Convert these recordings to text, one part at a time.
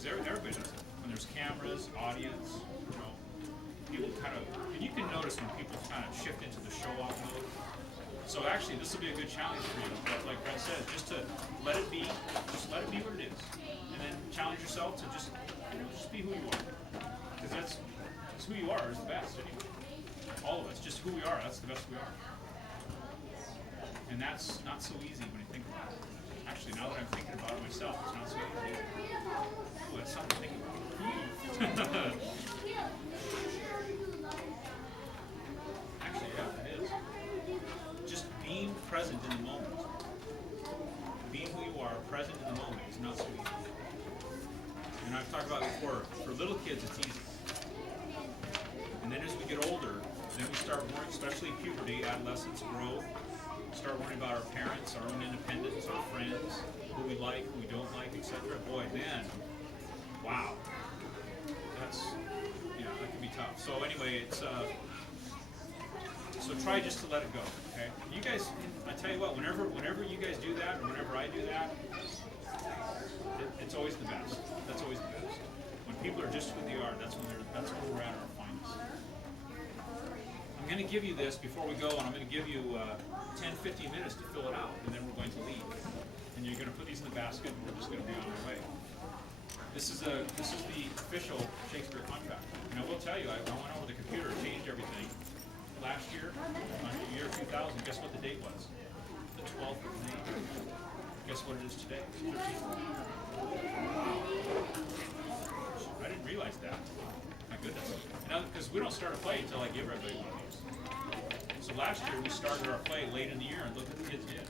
because everybody does it. When there's cameras, audience, people kind of, and you can notice when people kind of shift into the show-off mode. So actually, this will be a good challenge for you. But like Brett said, just to let it be what it is, and then challenge yourself to just be who you are, because that's who you are is the best anyway. All of us, just who we are. That's the best we are, and that's not so easy when you think about it. Actually, now that I'm thinking about it myself, it's not so easy. Ooh, that's something to think about. Actually, yeah, it is. Just being present in the moment. Being who you are, present in the moment, is not so easy. And I've talked about it before, for little kids it's easy. And then as we get older, then we start worrying, especially puberty, adolescence, growth, start worrying about our parents, our own independence, our friends, who we like, who we don't like, etc. Boy, then, wow. That's, that can be tough. So anyway, it's, so try just to let it go, okay? You guys, I tell you what, whenever you guys do that, or whenever I do that, it's always the best. That's always the best. When people are just who they are, that's when we're at our finest. I'm going to give you this before we go, and I'm going to give you 10-15 minutes to fill it out, and then we're going to leave. And you're going to put these in the basket, and we're just going to be on our way. This is the official Shakespeare contract. And I will tell you, I went over the computer, changed everything. Last year, on the year 2000, guess what the date was? The 12th of May. Guess what it is today? It's 13th. I didn't realize that. My goodness. Because we don't start a play until I give everybody one of these. So last year we started our play late in the year, and look what the kids did.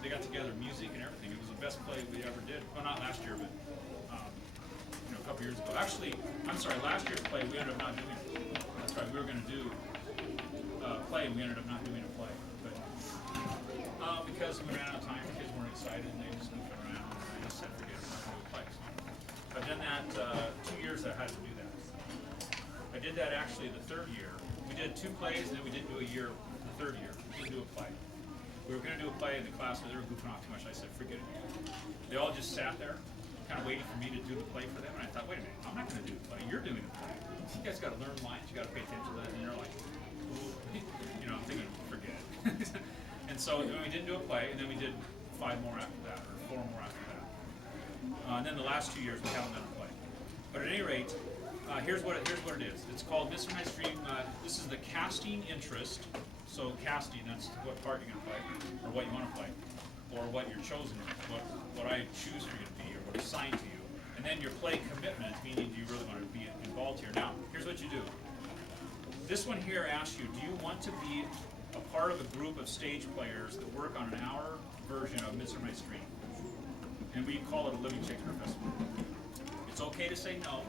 They got together, music and everything. It was the best play we ever did. Well, not last year, but a couple years ago. Actually, I'm sorry, last year's play we ended up not doing it. That's right, we were going to do a play, and we ended up not doing a play. But because we ran out of time, the kids weren't excited, and they just moved around, and I just said, forget it, I'm not going to do a play. So I've done that 2 years that I had to do that. I did that actually the third year. We did 2 plays, and then we didn't do a year the third year. We didn't do a play. We were going to do a play in the class, but they were goofing off too much. I said, forget it. They all just sat there, kind of waiting for me to do the play for them, and I thought, wait a minute, I'm not going to do the play. You're doing the play. You guys got to learn lines. You got to pay attention to that, and they're like, I'm thinking, forget it. And so we didn't do a play, and then we did 5 more after that, or 4 more after that. And then the last 2 years we haven't done a play. But at any rate, here's what it is. It's called Midsummer's Dream. This is the casting interest. So casting, that's what part you're going to play, or what you want to play, or what you're chosen, what I choose for you to be, or what is assigned to you. And then your play commitment, meaning do you really want to be involved here. Now, here's what you do. This one here asks you, do you want to be a part of a group of stage players that work on an hour version of Midsummer's Dream? And we call it a Living Shakespeare Festival. It's okay to say no.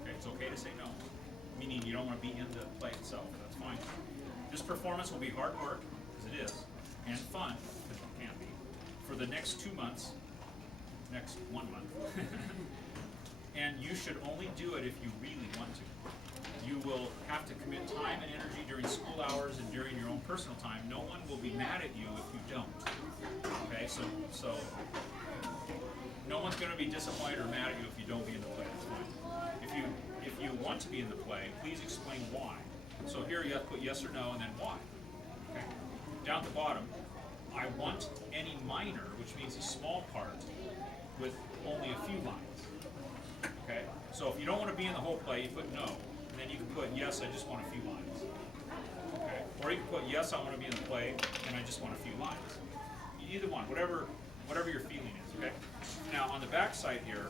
Okay, it's okay to say no, meaning you don't want to be in the play itself. That's fine. This performance will be hard work, because it is, and fun, because it can be, for the next 2 months, next 1 month. And you should only do it if you really want to. You will have to commit time and energy during school hours and during your own personal time. No one will be mad at you if you don't. Okay, so no one's going to be disappointed or mad at you if you don't be in the play. That's fine. If you want to be in the play, please explain why. So here you have to put yes or no and then why. Okay. Down at the bottom, I want any minor, which means a small part, with only a few lines. Okay. So if you don't want to be in the whole play, you put no, and then you can put yes, I just want a few lines. Okay. Or you can put yes, I want to be in the play, and I just want a few lines. Either one, whatever your feeling is. Okay. Now on the back side here,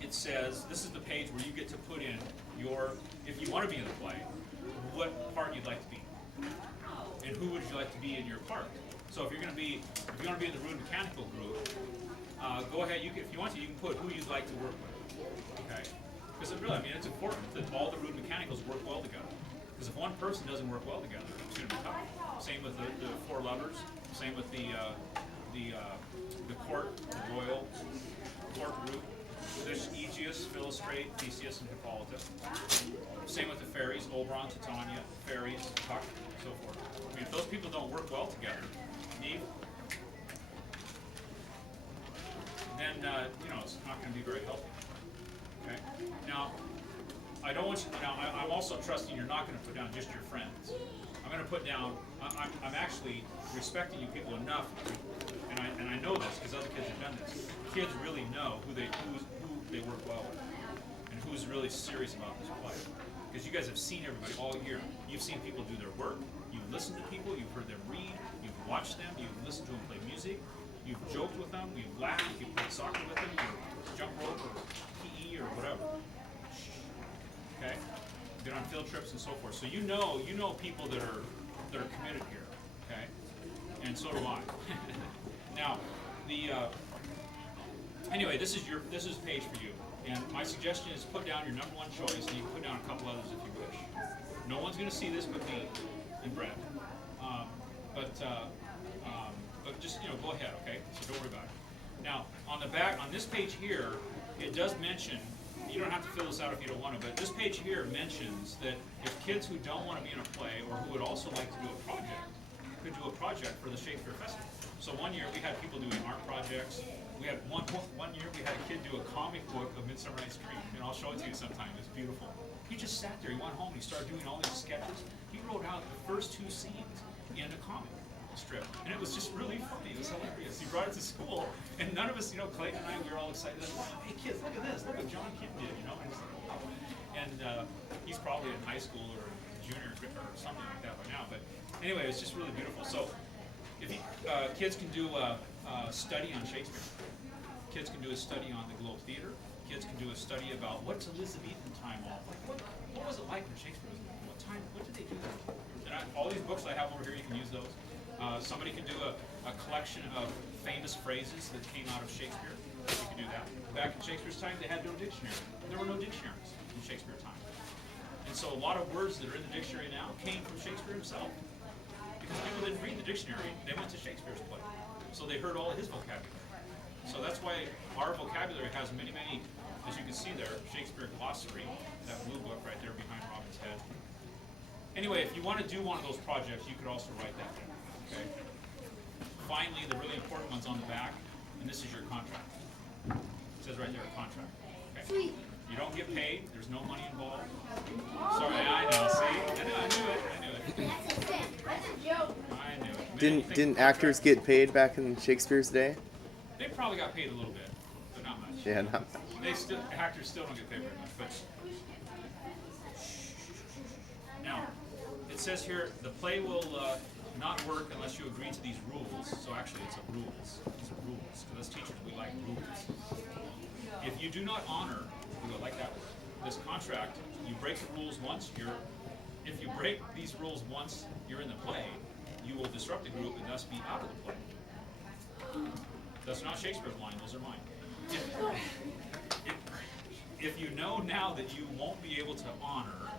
it says, this is the page where you get to put in if you want to be in the play, what part you'd like to be, and who would you like to be in your part. So if you want to be in the rude mechanical group, go ahead. If you want to, you can put who you'd like to work with. Okay, because it's important that all the rude mechanicals work well together. Because if one person doesn't work well together, it's going to be tough. Same with the 4 lovers. Same with the court, the royal court group. There's Aegeus, Philostrate, Theseus, and Hippolytus. Same with the fairies, Oberon, Titania, fairies, Puck, and so forth. I mean, if those people don't work well together, then it's not going to be very healthy. Okay. Now, I don't want you. Now, I'm also trusting you're not going to put down just your friends. I'm going to put down. I'm actually respecting you people enough, and I know this because other kids have done this. Kids really know who they work well with, and who's really serious about this play. Because you guys have seen everybody all year. You've seen people do their work. You've listened to people. You've heard them read. You've watched them. You've listened to them play music. You've joked with them. You've laughed. You've played soccer with them. Or jump rope or PE or whatever. Okay. Been on field trips and so forth. So you know people that are committed here. Okay. And so do I. Now, anyway, this is a page for you. And my suggestion is put down your number one choice, and you can put down a couple others if you wish. No one's going to see this but me and Brett. But just go ahead, okay? So don't worry about it. Now, on the back, on this page here, it does mention. You don't have to fill this out if you don't want to, but this page here mentions that if kids who don't want to be in a play or who would also like to do a project could do a project for the Shakespeare Festival. So one year we had people doing art projects. We had one year we had a kid do a comic book of Midsummer Night's Dream, and I'll show it to you sometime. It's beautiful. He just sat there. He went home. He started doing all these sketches. He wrote out the first 2 scenes in a comic strip, and it was just really funny. It was hilarious. He brought it to school, and none of us, Clayton and I, we were all excited. Wow, hey kids, look at this. Look what John Kim did. And he's probably in high school or junior or something like that by now. But anyway, it's just really beautiful. So if kids can do a study on Shakespeare. Kids can do a study on the Globe Theater. Kids can do a study about what's Elizabethan time all like. What was it like when Shakespeare was there? What time? What did they do there? And all these books I have over here, you can use those. Somebody can do a collection of famous phrases that came out of Shakespeare. You can do that. Back in Shakespeare's time, they had no dictionary. There were no dictionaries in Shakespeare time. And so a lot of words that are in the dictionary now came from Shakespeare himself. Because people didn't read the dictionary, they went to Shakespeare's play. So they heard all of his vocabulary. So that's why our vocabulary has many, as you can see there, Shakespeare glossary, that blue book right there behind Robin's head. Anyway, if you want to do one of those projects, you could also write that down. Okay. Finally, the really important one's on the back, and this is your contract. It says right there, contract. Okay. Sweet. You don't get paid. There's no money involved. Sorry, I know. See, I knew it. That's a sin. That's a joke. I knew it. Didn't actors get paid back in Shakespeare's day? They probably got paid a little bit, but not much. Yeah, not much. Actors still don't get paid very much. But now, it says here the play will not work unless you agree to these rules. So actually, it's a rules. It's a rules. Because as teachers, we like rules. If you do not honor, we like that word, this contract, you break the rules once. If you break these rules once, you're in the play. You will disrupt the group and thus be out of the play. That's not Shakespeare's line, those are mine. If you know now that you won't be able to honor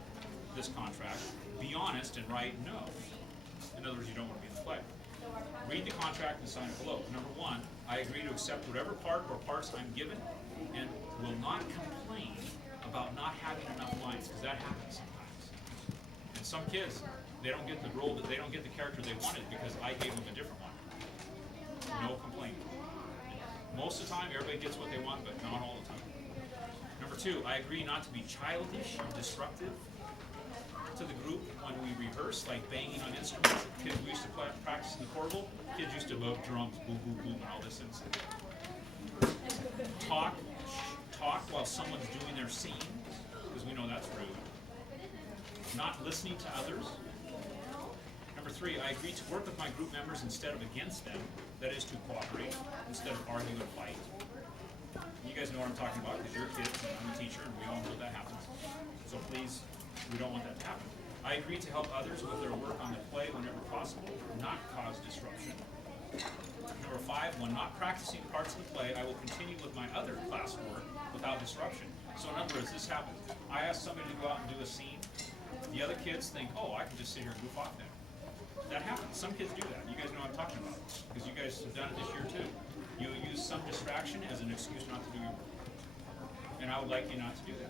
this contract, be honest and write no. In other words, you don't want to be in the play. Read the contract and sign it below. Number 1, I agree to accept whatever part or parts I'm given and will not complain about not having enough lines, because that happens sometimes. And some kids, they don't get the role, they don't get the character they wanted because I gave them a different one. No complaint. Most of the time, everybody gets what they want, but not all the time. Number 2, I agree not to be childish and disruptive to the group when we rehearse, like banging on instruments. Kids, we used to practice in the chorale. Kids used to love drums, boom, boom, boom, and all this and stuff. Talk while someone's doing their scene, because we know that's rude. Not listening to others. Number 3, I agree to work with my group members instead of against them. That is to cooperate instead of argue and fight. You guys know what I'm talking about because you're kids and I'm a teacher and we all know that happens. So please, we don't want that to happen. I agree to help others with their work on the play whenever possible, not cause disruption. Number 5, when not practicing parts of the play, I will continue with my other classwork without disruption. So in other words, this happens. I ask somebody to go out and do a scene. The other kids think, oh, I can just sit here and goof off now. That happens. Some kids do that. You guys know what I'm talking about because you guys have done it this year too. You use some distraction as an excuse not to do your work. And I would like you not to do that.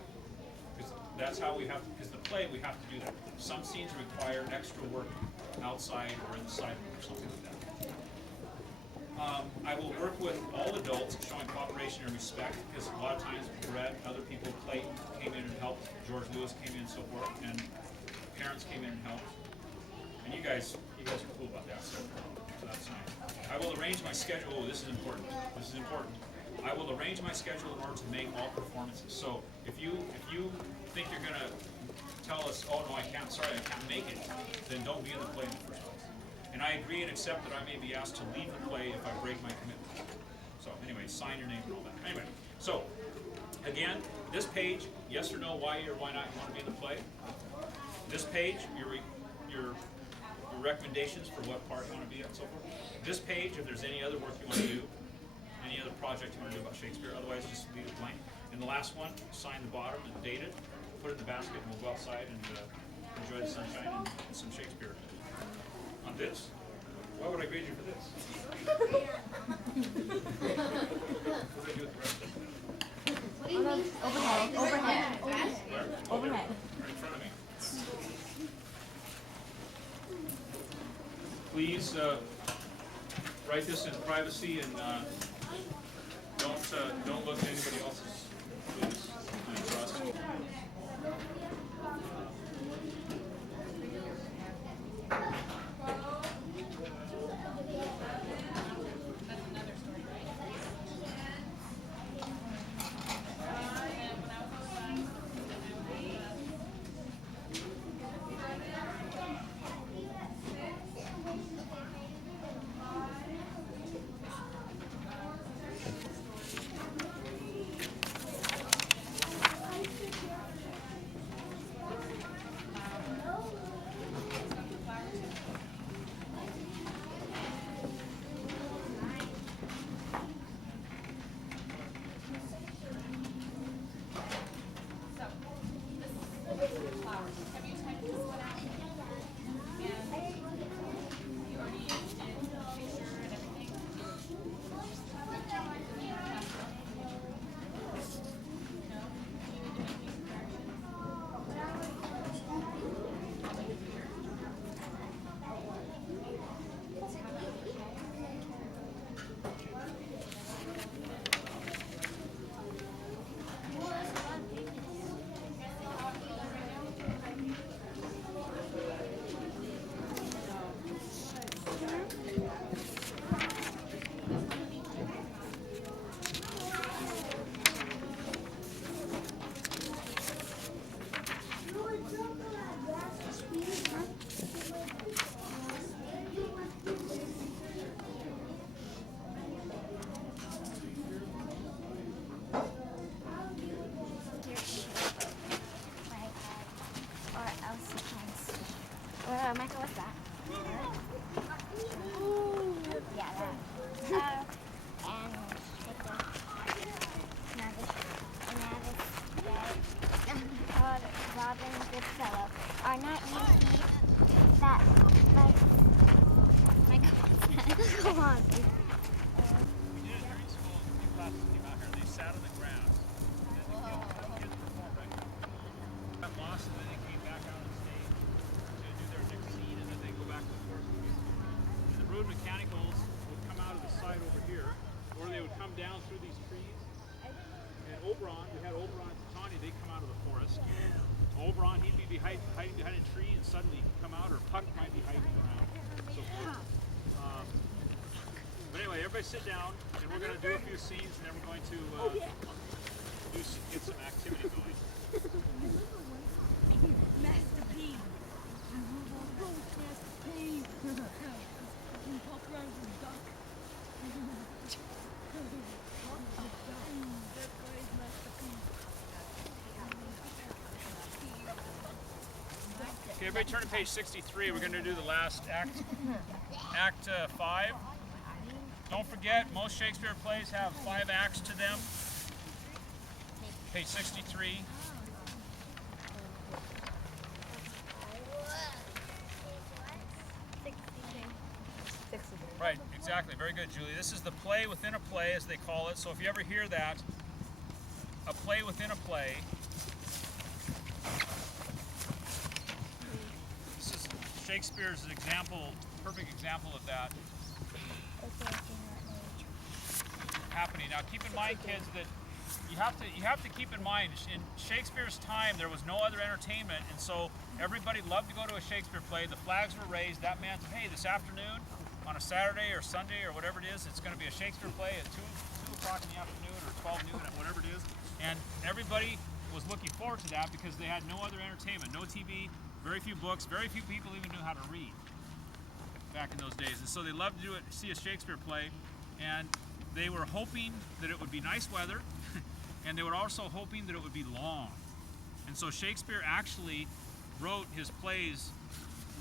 Because that's how we have to, because the play, we have to do that. Some scenes require extra work outside or in the side room or something like that. I will work with all adults showing cooperation and respect, because a lot of times Brett, other people, Clayton came in and helped, George Lewis came in and so forth, and parents came in and helped. And you guys are cool about that, so that's nice. I will arrange my schedule. Oh, this is important. This is important. I will arrange my schedule in order to make all performances. So if you think you're gonna tell us, oh no, I can't make it, then don't be in the play in the first place. And I agree and accept that I may be asked to leave the play if I break my commitment. So anyway, sign your name and all that. Anyway, so again, this page, yes or no, why or why not you want to be in the play. This page, your recommendations for what part you want to be at and so forth. This page, if there's any other work you want to do, any other project you want to do about Shakespeare, otherwise just leave it blank. And the last one, sign the bottom and date it, put it in the basket, and we'll go outside and enjoy the sunshine and some Shakespeare. On this, why would I grade you for this? What do I do with the rest of it? What do you mean? Overhead. Where? Oh, Overhead. right in front of me. Please write this in privacy and don't look at anybody else's. Please. I trust. Michael, what's that? Ooh, yeah, that. And Robin Goodfellow. Are not you Keith? That, like, Michael, come on. We did it during school. A few classes came out here. They sat on the ground. And then the kids performed, right? Got lost and then they came back out on stage to do their next scene, and then they go back to the forest. And the road mechanicals would come out of the side over here, or they would come down through these trees. And Oberon, we had Oberon and Tanya, they'd come out of the forest. Oberon, he'd be hiding behind a tree, and suddenly he'd come out, or Puck might be hiding around. So forth. But anyway, everybody sit down, and we're going to do a few scenes, and then we're going to get some activity going. Master P. Master P. Pop around the duck. That guy is Master P. Okay, everybody turn to page 63. We're going to do the last act, Act 5. Don't forget, most Shakespeare plays have 5 acts to them. Page 63. Right, exactly. Very good, Julie. This is the play within a play, as they call it. So if you ever hear that, a play within a play. This is Shakespeare's example, perfect example of that. happening. Now keep in mind, kids, that you have to keep in mind, in Shakespeare's time there was no other entertainment, and so everybody loved to go to a Shakespeare play. The flags were raised. That meant, hey, this afternoon on a Saturday or Sunday or whatever it is, it's going to be a Shakespeare play at 2 o'clock in the afternoon or 12 noon, whatever it is. And everybody was looking forward to that because they had no other entertainment, no TV, very few books, very few people even knew how to read back in those days. And so they loved to see a Shakespeare play, and they were hoping that it would be nice weather, and they were also hoping that it would be long. And so Shakespeare actually wrote his plays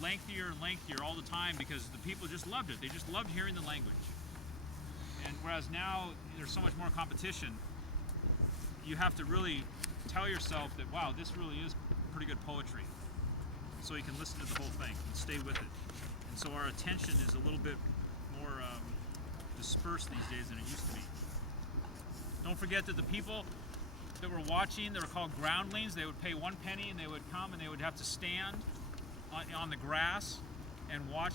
lengthier and lengthier all the time because the people just loved it. They just loved hearing the language. And whereas now there's so much more competition, you have to really tell yourself that, wow, this really is pretty good poetry. So you can listen to the whole thing and stay with it. And so our attention is a little bit more dispersed these days than it used to be. Don't forget that the people that were watching, they were called groundlings. They would pay 1 penny and they would come and they would have to stand on the grass and watch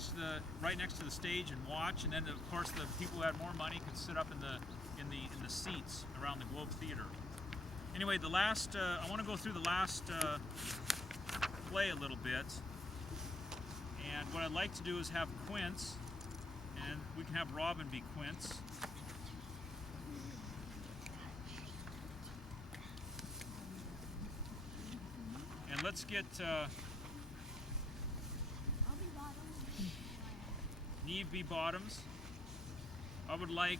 right next to the stage and watch. And then of course the people who had more money could sit up in the seats around the Globe Theater. Anyway, the last I want to go through the last play a little bit. And what I'd like to do is have Quince, and we can have Robin be Quince. And let's get Neve be Bottoms. I would like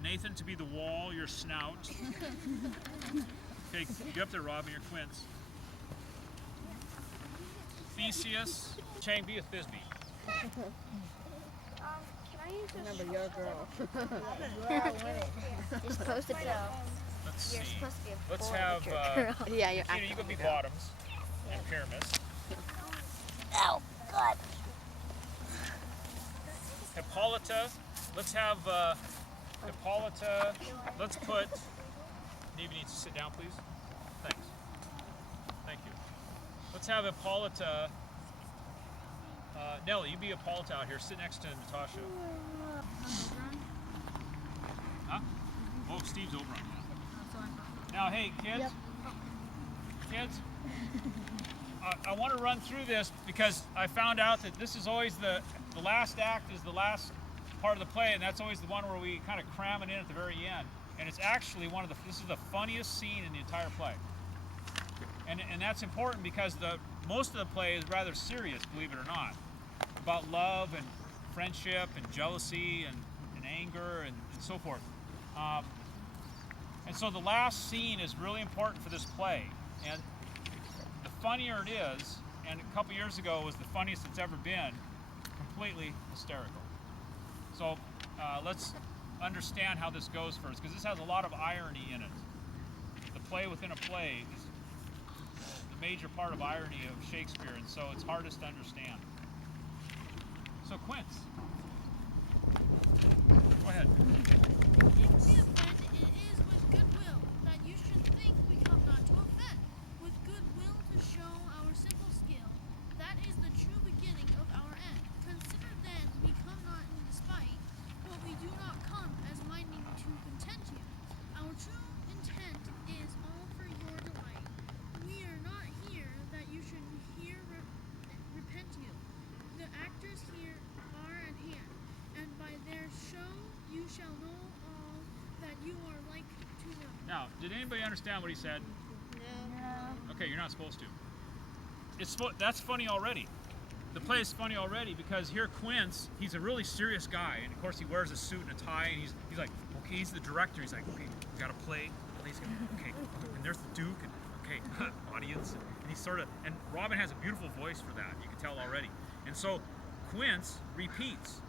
Nathan to be the wall, your snout. Okay, get up there, Robin, you're Quince. Theseus, Chang, be a Thisbe. Can I use this? Remember, you're a girl. You're supposed to be. Let's see. You're supposed to be a Let's boy, have, but you're a girl. Yeah, you're Tina, you could be Bottoms and Pyramus. Oh, God. Hippolyta, let's have Hippolyta, let's put, Neve needs to sit down, please. Thanks. Thank you. Let's have Hippolyta, Nellie, you be Hippolyta out here, sit next to Natasha. Huh? Oh, Steve's over on that. Now, hey, kids, kids, I want to run through this because I found out that this is always the last act is the last part of the play, and that's always the one where we kind of cram it in at the very end. And it's actually this is the funniest scene in the entire play. And that's important because most of the play is rather serious, believe it or not, about love and friendship and jealousy and anger and so forth. And so the last scene is really important for this play. And the funnier it is, and a couple years ago it was the funniest it's ever been, completely hysterical. So let's understand how this goes first, because this has a lot of irony in it. The play within a play is the major part of irony of Shakespeare, and so it's hardest to understand. So Quince, go ahead. If we offend, it is with goodwill, that you should think we come not to offend, with goodwill to show our simple skill. That is the true beginning of our end. Consider then we come not in despite, but we do not come as minding to content you. Our true intent is all for your delight. We are not here that you should hear repent you. The actors here are at hand, and by their show you shall know all that you are like to know. Now, did anybody understand what he said? No. Okay, you're not supposed to. That's funny already. The play is funny already because here Quince, he's a really serious guy, and of course he wears a suit and a tie, and he's like, okay, he's the director. He's like, okay, we got to play. Okay, and there's the Duke, and okay, audience, and he's sort of, and Robin has a beautiful voice for that. You can tell already. And so Quince repeats.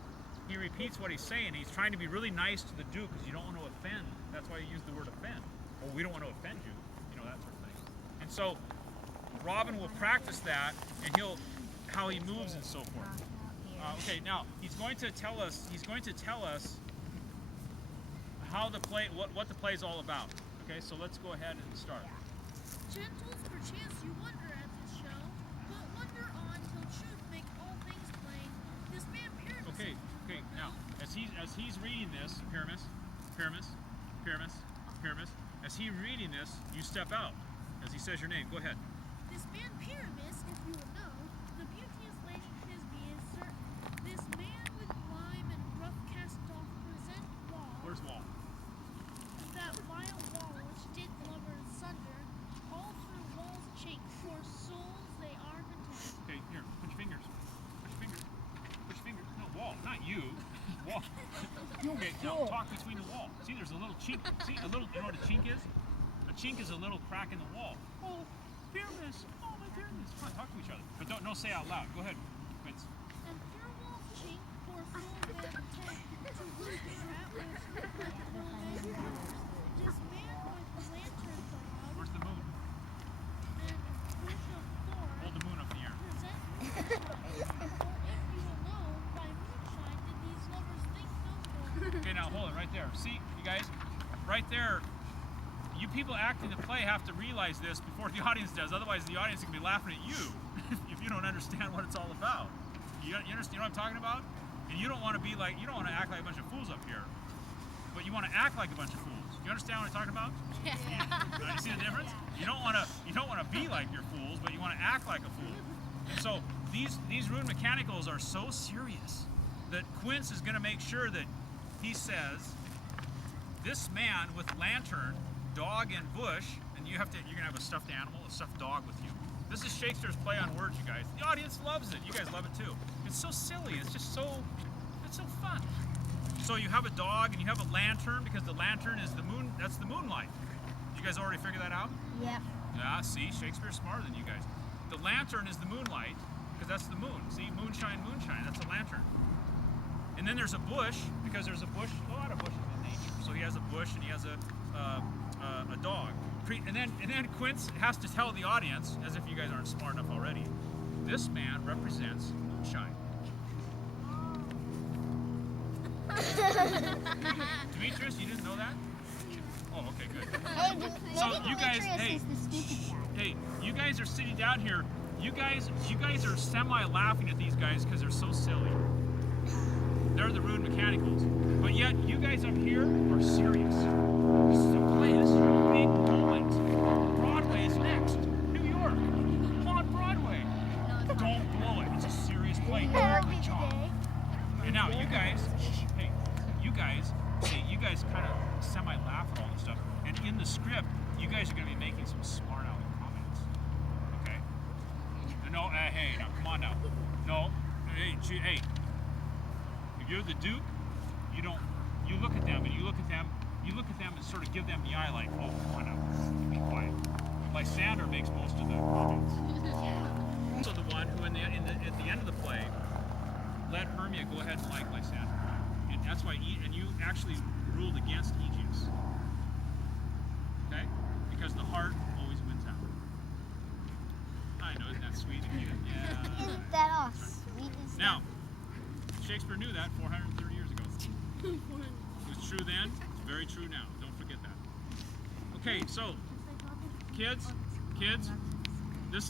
He repeats what he's saying. He's trying to be really nice to the Duke because you don't want to offend. That's why you use the word offend. Well, we don't want to offend you, that sort of thing. And so Robin will practice that, and how he moves and so forth. Okay, now he's going to tell us how the play, what the play is all about. Okay, so let's go ahead and start. Gentles, perchance you wonder at this show, but wonder on till truth make all things plain. This man Pyramus. Okay, now, as he's reading this, Pyramus, as he's reading this, you step out. As he says your name, go ahead. This man Pyramus, if you will know, the beauteous lady Thisbe is certain. This man with rhyme and rough cast doth present wall. Where's Wall? That vile wall which did lovers sunder, all through walls chink, for souls they are content. Okay, here, put your fingers. No, Wall, not you. Wall. Okay, now talk between the wall. See, there's a little chink. See, you know what a chink is? A chink is a little crack in the wall. Oh, Pyramus. Oh, my Pyramus. Come on, talk to each other. But don't say out loud. Go ahead, Vince. And through walls chink, for souls they are content, to which their atmost reflect no man wonders. This man with lantern dog, Where's the moon? and bush of thorn, Hold the moon up in the air. present moonshine. For if you will know, by moonshine did these lovers think no more. Okay, now hold it right there. See, you guys, right there. You people acting the play have to realize this before the audience does. Otherwise, the audience can be laughing at you if you don't understand what it's all about. You understand what I'm talking about? And you don't want to be like, you don't want to act like a bunch of fools up here, but you want to act like a bunch of fools. You understand what I'm talking about? Yeah. You see the difference? You don't want to be like your fools, but you want to act like a fool. And so these rune mechanicals are so serious that Quince is going to make sure that he says, this man with lantern, dog, and bush, and you're gonna have a stuffed animal, a stuffed dog with you. This is Shakespeare's play on words, you guys. The audience loves it. You guys love it too. It's so silly. It's just it's so fun. So you have a dog and you have a lantern because the lantern is the moon. That's the moonlight. You guys already figured that out? Yep. Yeah. See, Shakespeare's smarter than you guys. The lantern is the moonlight because that's the moon. See, moonshine. That's a lantern. And then there's a bush because there's a lot of bushes in nature. So he has a bush and he has a dog. And then Quince has to tell the audience, as if you guys aren't smart enough already, this man represents moonshine. Demetrius, you didn't know that? Oh, okay, good. So you guys, hey, you guys are sitting down here. You guys are semi-laughing at these guys because they're so silly. They're the rude mechanicals. But yet, you guys up here are serious. This is a play. This is a big moment. Broadway is next. New York. On Broadway. Don't blow it. It's a serious play. Do a good job. And now, you guys, hey, you guys kind of semi-laugh at all this stuff. And in the script, you guys are going to be making some smart aleck comments. Okay? No, hey, now, come on now. No, hey. If you're the Duke, you look at them and sort of give them the eye like, oh, come on now, be quiet. Lysander makes most of the comments. Also the one who at the end of the play let Hermia go ahead and like Lysander. And that's why, and you actually ruled against Aegeus. Okay? Because the heart always wins out. I know, isn't that sweet of you? Yeah. Isn't that all sweet? Now, Shakespeare knew that 430 years ago. It was true then, it's very true now. Don't forget that. Okay, so, kids, this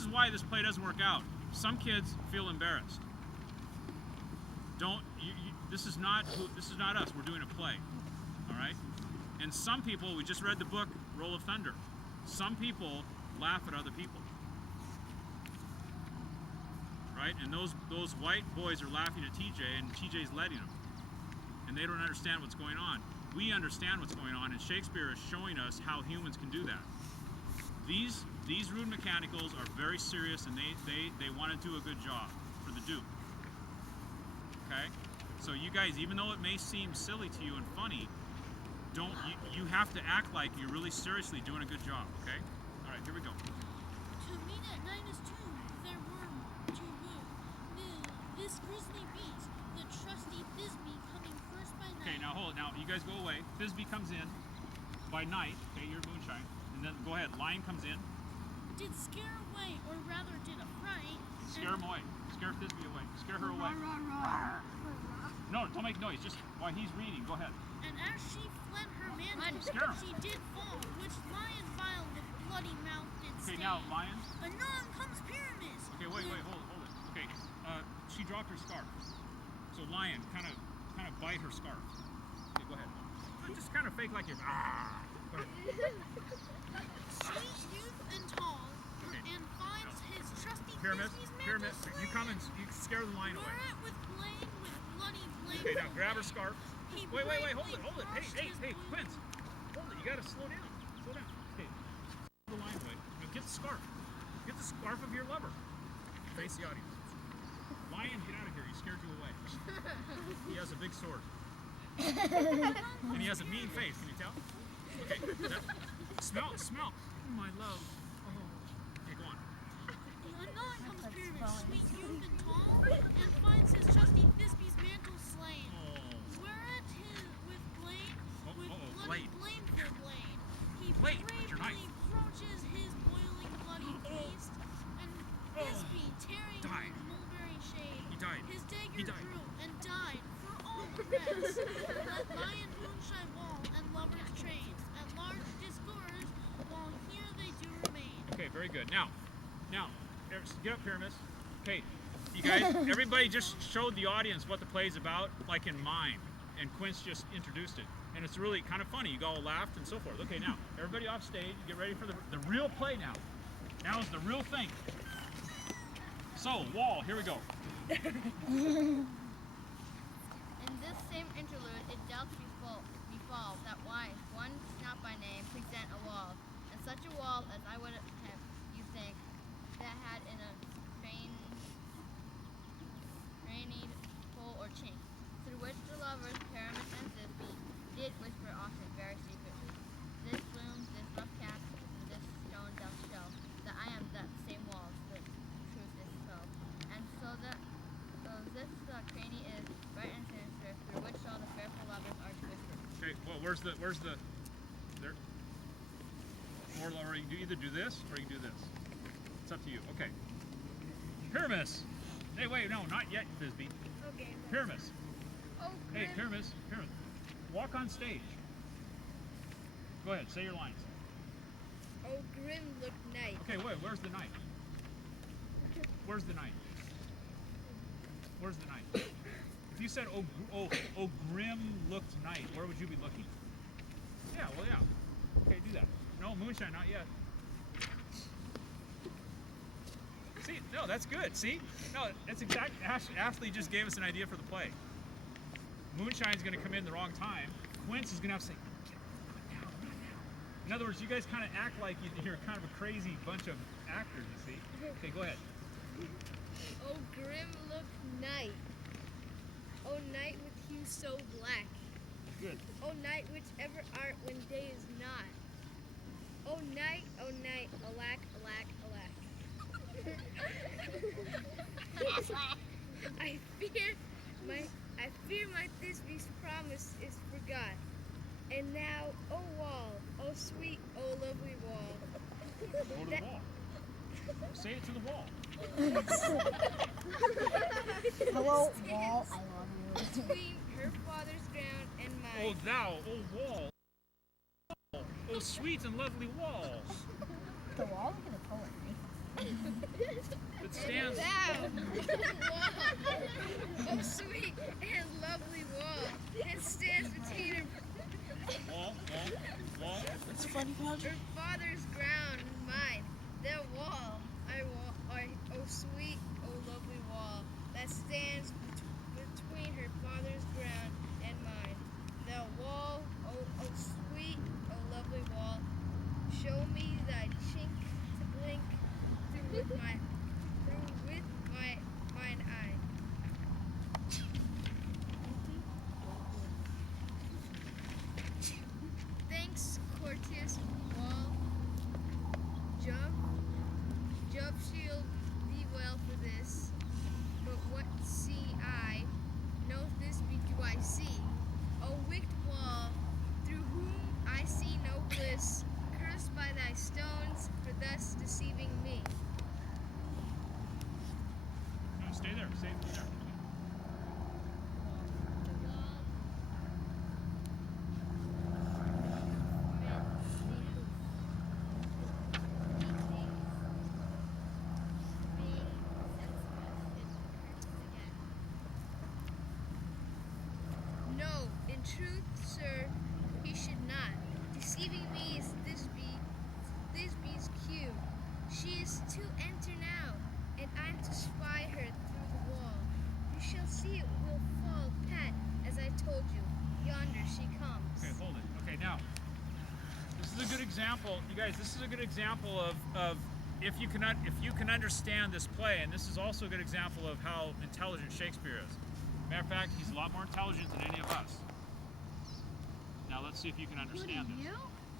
is why this play doesn't work out. Some kids feel embarrassed. This is not us. We're doing a play. All right? And some people, we just read the book Roll of Thunder. Some people laugh at other people. Right? And those white boys are laughing at TJ, and TJ's letting them. And they don't understand what's going on. We understand what's going on, and Shakespeare is showing us how humans can do that. These rude mechanicals are very serious, and they want to do a good job for the Duke. Okay? So you guys, even though it may seem silly to you and funny, you have to act like you're really seriously doing a good job, okay? All right, here we go. To meet at Nina's tomb, there were to woo. This grisly beast, the trusty Thisbe, coming first by night. Okay, now hold it. Now you guys go away. Thisbe comes in by night. Okay, you're moonshine. And then go ahead. Lion comes in. Did scare away, or rather did affright. Scare him away. Scare Thisbe away. Scare her away. No, don't make noise. Just while he's reading, go ahead. And as she fled her her mantle, Scare 'em. she did fall, which lion vile with bloody mouth did Okay, stain. now lions. Anon comes Pyramus. Okay, wait, hold it. Okay, she dropped her scarf. So lion, kind of bite her scarf. Okay, go ahead. Just kind of fake like you're. Go ahead. Sweet youth and tall, Okay. and finds his trusty Pyramus, Thisbe's Pyramus, mantle you come and you scare the lion Wear away. it with blade, with bloody blade. Okay, now grab her scarf. He Wait, hold bravely it. brushed Hey, his hey, blue- Quince. Hold it, you gotta slow down. Okay, the lion away. Now get the scarf. Get the scarf of your lover. Face the audience. Lion, get out of here. He scared you away. He has a big sword. And he has a mean face. Can you tell? Okay, smell. My love. Oh. Okay, go on. Anon comes Pyramus, sweet youth and tall, and finds his trusty Thisbe's mantle slain. Oh. Whereat with blade, with bloody blade. blameful blade, he Blade, with your bravely knife. approaches his boiling bloody feast, and Thisbe, tearing Died. with mulberry shade, He died. his He dagger died. drew and died for all the rest. Let lion moonshine wall and lovers train, at large discourse, while here they do remain. Okay, very good. Now, get up, Pyramus. Okay, you guys, everybody just showed the audience what the play's about, like in mime, and Quince just introduced it. And it's really kind of funny. You all laughed and so forth. Okay, now, everybody off stage, get ready for the real play now. Now is the real thing. So, wall, here we go. In this same interlude, it doth befall that wise one, not by name, present a wall, and such a wall as I would have, you think, that had in a crannied hole or chink, through which the lovers, Pyramus and Thisbe, did whisper often, very secretly, this bloom, this rough cast, and this stone doth show that I am that same wall, the truth is so. And so this cranny is bright and sinister, through which all the fearful lovers are to whisper. Okay, well, where's the there? Or you can either do this or you can do this. It's up to you. Okay. Pyramus. Hey, wait, no, not yet, Thisbe. Okay. Pyramus. Oh, Hey, grim. Pyramus. Walk on stage. Go ahead, say your lines. Oh, grim look night. Okay, wait, where's the knight? Where's the knight? Where's the knight? If you said, oh, grim looked night, where would you be looking? Yeah, well, yeah. Okay, do that. No, moonshine, not yet. See, no, that's good. See? No, that's exact. Ashley just gave us an idea for the play. Moonshine's going to come in the wrong time. Quince is going to have to say, not now. In other words, you guys kind of act like you're kind of a crazy bunch of actors, you see? Okay, go ahead. Oh, grim look night. Oh, night with hue so black. Good. Oh, night which ever art when day is not. Oh, night, alack, alack, alack. I fear my Thisbe's promise is forgot. And now, oh wall, oh sweet, oh lovely wall. Go to the wall. Say it to the wall. Hello, wall. I love you. Between her father's ground and Oh mine. thou, oh wall. Oh sweet and lovely wall. The wall is gonna pull it, right? That stands. Thou, wall, oh sweet and lovely wall, that stands between her Wall. It's funny, her father's ground and mine. The wall, oh sweet, oh lovely wall, that stands between her father's ground and mine. The wall, oh sweet, oh lovely wall, show me thy chink to blink through with my mine eye. Thanks, courteous wall. Jub shield thee well for this. But what see I? No Thisbe do I see. O wicked wall, through whom I see no bliss, cursed by thy stones for thus deceiving me. No, stay there. Stay there. truth, sir, he should not. Deceiving me is Thisbe's cue. She is to enter now, and I'm to spy her through the wall. You shall see it will fall pat, as I told you. Yonder she comes. Okay, hold it. Okay, now, this is a good example. You guys, this is a good example of if you can understand this play, and this is also a good example of how intelligent Shakespeare is. Matter of fact, he's a lot more intelligent than any of us. Now let's see if you can understand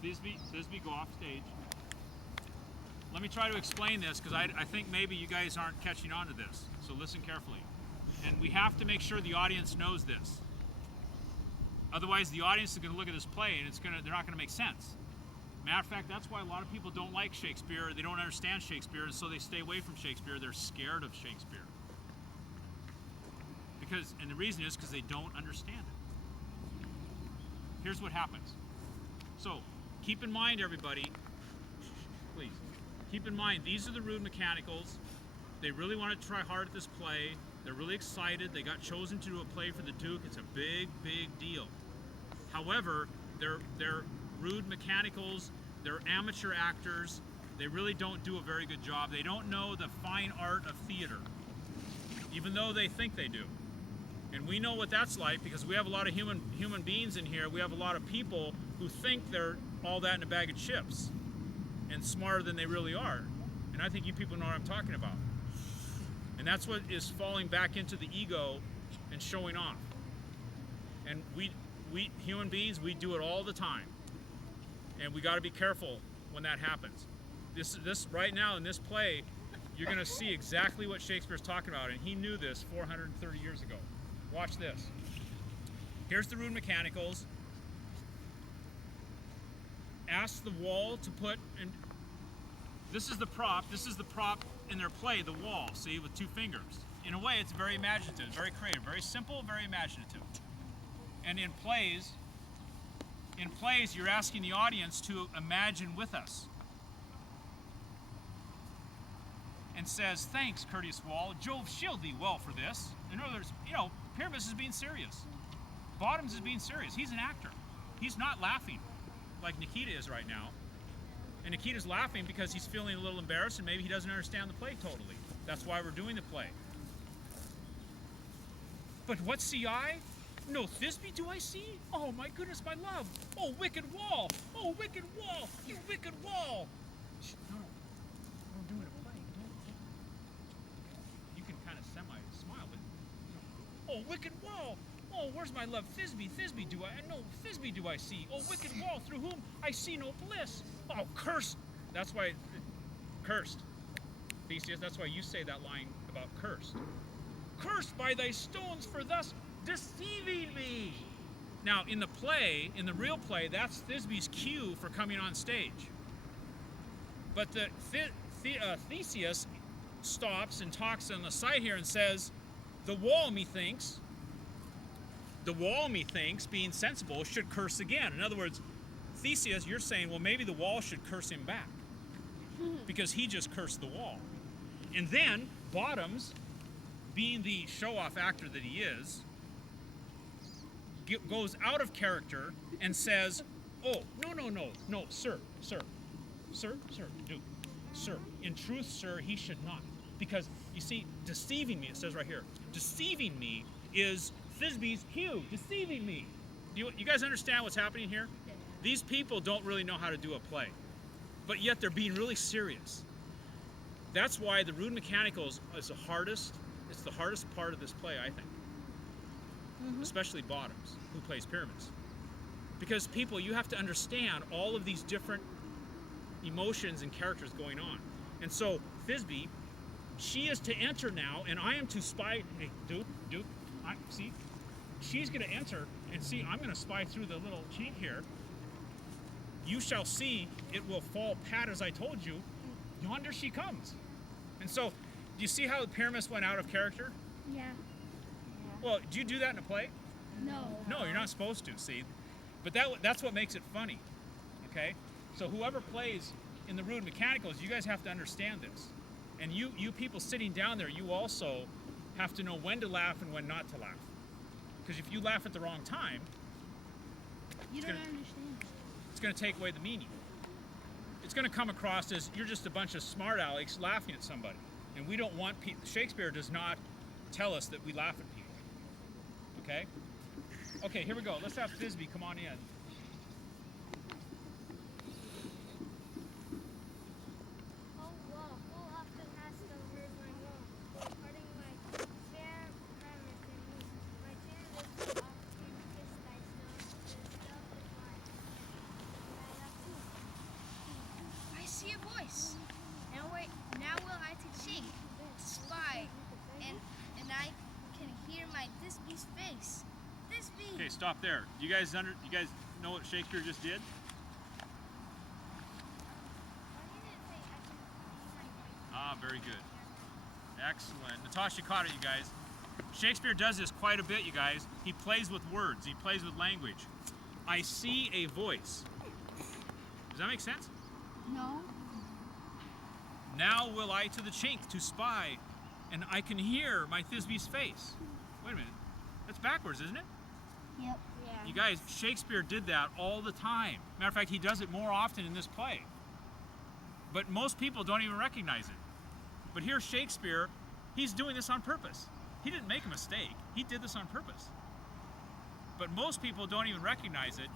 this. Thisbe, go off stage. Let me try to explain this because I think maybe you guys aren't catching on to this. So listen carefully. And we have to make sure the audience knows this. Otherwise, the audience is going to look at this play and they're not going to make sense. Matter of fact, that's why a lot of people don't like Shakespeare. They don't understand Shakespeare, and so they stay away from Shakespeare. They're scared of Shakespeare. And the reason is because they don't understand it. Here's what happens. So, keep in mind, everybody, please, keep in mind, these are the rude mechanicals. They really want to try hard at this play. They're really excited. They got chosen to do a play for the Duke. It's a big, big deal. However, they're rude mechanicals. They're amateur actors. They really don't do a very good job. They don't know the fine art of theater, even though they think they do. And we know what that's like because we have a lot of human beings in here. We have a lot of people who think they're all that in a bag of chips and smarter than they really are. And I think you people know what I'm talking about. And that's what is falling back into the ego and showing off. And we human beings, we do it all the time. And we got to be careful when that happens. This right now in this play, you're going to see exactly what Shakespeare's talking about, and he knew this 430 years ago. Watch this. Here's the rude mechanicals. Ask the wall to put, and this is the prop in their play, the wall, see, with two fingers. In a way, it's very imaginative, very creative, very simple, very imaginative. And in plays, you're asking the audience to imagine with us. And says, thanks, courteous wall. Jove shield thee well for this. In other words, Pyramus is being serious. Bottoms is being serious. He's an actor. He's not laughing like Nikita is right now. And Nikita's laughing because he's feeling a little embarrassed and maybe he doesn't understand the play totally. That's why we're doing the play. But what see I? No Thisbe do I see? Oh my goodness, my love. Oh, wicked wall. Oh, wicked wall. You wicked wall. Shh, no. We're doing a play. You can kind of semi-smile, but oh, wicked wall. Oh, where's my love Thisbe? Thisbe do I? No, Thisbe do I see? Oh, wicked wall through whom I see no bliss. Oh, cursed. That's why, cursed. Theseus, that's why you say that line about cursed. Cursed by thy stones for thus deceiving me. Now, in the play, in the real play, that's Thisbe's cue for coming on stage. But Theseus stops and talks on the side here and says, the wall, methinks, being sensible, should curse again. In other words, Theseus, you're saying, well, maybe the wall should curse him back because he just cursed the wall. And then Bottoms, being the show-off actor that he is, goes out of character and says, oh, no, sir, Duke, sir, in truth, sir, he should not. Because, you see, deceiving me, it says right here, deceiving me is Thisbe's cue, deceiving me. You guys understand what's happening here? These people don't really know how to do a play, but yet they're being really serious. That's why the rude mechanicals is the hardest part of this play, I think. Especially Bottoms, who plays Pyramus. Because people, you have to understand all of these different emotions and characters going on. And so, Thisbe, she is to enter now, and I am to spy. Hey, Duke, see? She's going to enter, and see, I'm going to spy through the little chink here. You shall see it will fall pat as I told you. Yonder she comes. And so, do you see how Pyramus went out of character? Yeah. Well, do you do that in a play? No. No, you're not supposed to, see? But that's what makes it funny, okay? So whoever plays in the rude mechanicals, you guys have to understand this. And you people sitting down there, you also have to know when to laugh and when not to laugh. Because if you laugh at the wrong time, You It's don't gonna- understand. it's going to take away the meaning. It's going to come across as you're just a bunch of smart alecks laughing at somebody. And we don't want people, Shakespeare does not tell us that we laugh at people. Okay? Okay, here we go. Let's have Thisbe come on in. Oh, wow, who often has the word my mom, parting my fair premise and me. My dear lips often kiss thy stone, the stuff is mine, and I love too. I see a voice. Now will I to chink, spy, and I can hear my Thisbe's face. Thisbe! Okay, stop there. You guys know what Shakespeare just did? Ah, very good. Excellent. Natasha caught it, you guys. Shakespeare does this quite a bit, you guys. He plays with words. He plays with language. I see a voice. Does that make sense? No. Now will I to the chink to spy, and I can hear my Thisbe's face. Wait a minute. That's backwards, isn't it? Yep. Yeah. You guys, Shakespeare did that all the time. Matter of fact, he does it more often in this play. But most people don't even recognize it. But here Shakespeare, he's doing this on purpose. He didn't make a mistake. He did this on purpose. But most people don't even recognize it.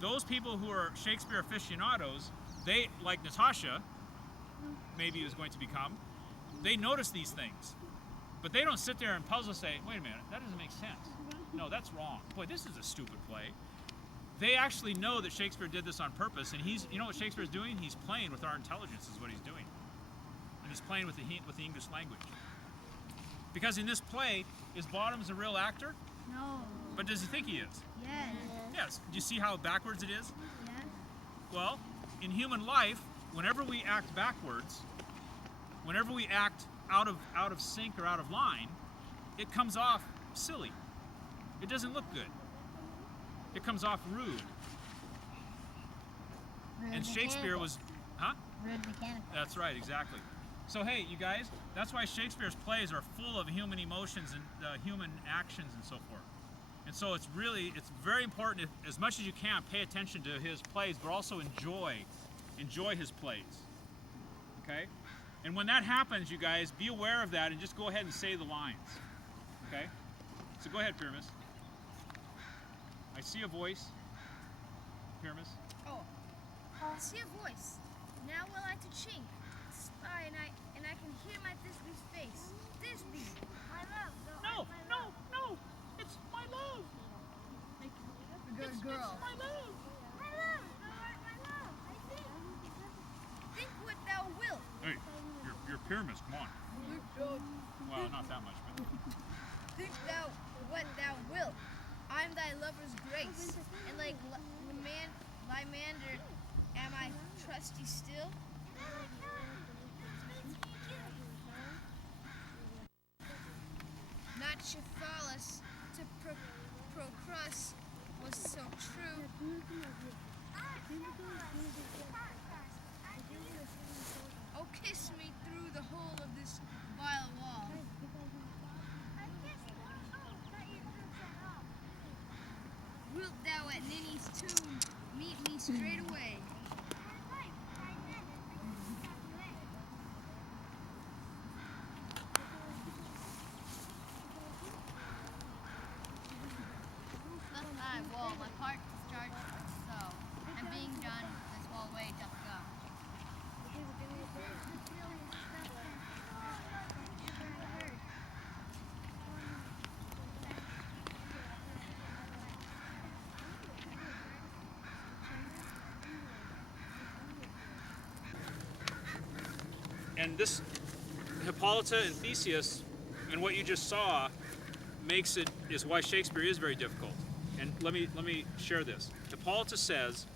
Those people who are Shakespeare aficionados, they, like Natasha, maybe is going to become, they notice these things. But they don't sit there and puzzle say, wait a minute, that doesn't make sense. No, that's wrong. Boy, this is a stupid play. They actually know that Shakespeare did this on purpose, and you know what Shakespeare's doing? He's playing with our intelligence is what he's doing. And he's playing with the English language. Because in this play, is Bottoms a real actor? No. But does he think he is? Yes. Yes. Do you see how backwards it is? Yes. Well, in human life, whenever we act backwards, whenever we act out of sync or out of line, it comes off silly. It doesn't look good. It comes off rude. And Shakespeare was, huh? Rude mechanical. That's right, exactly. So hey, you guys, that's why Shakespeare's plays are full of human emotions and human actions and so forth. And so it's very important, as much as you can, pay attention to his plays, but also enjoy his plays. Okay? And when that happens, you guys, be aware of that and just go ahead and say the lines. Okay? So go ahead, Pyramus. I see a voice. Pyramus. Oh, I see a voice. Now will I to chink, spy, and I can hear my Thisbe's face. Thisbe! My love, No, no, no! It's my love! Good girl. My love! My love, thou art my love, I think. Think what thou wilt. Hey, you're Pyramus, come on. Well, not that much, but... Think thou what thou wilt. I'm thy lover's grace, and like Lymander, am I trusty still? Not Cephalus to Procrus was so true. Oh, kiss me through the hole of this vile wall. Wilt thou at Ninny's tomb meet me straight away? Thus I will my part discharge so, and being done, this whole way doth go. And this Hippolyta and Theseus, and what you just saw, is why Shakespeare is very difficult. And let me share this. Hippolyta says,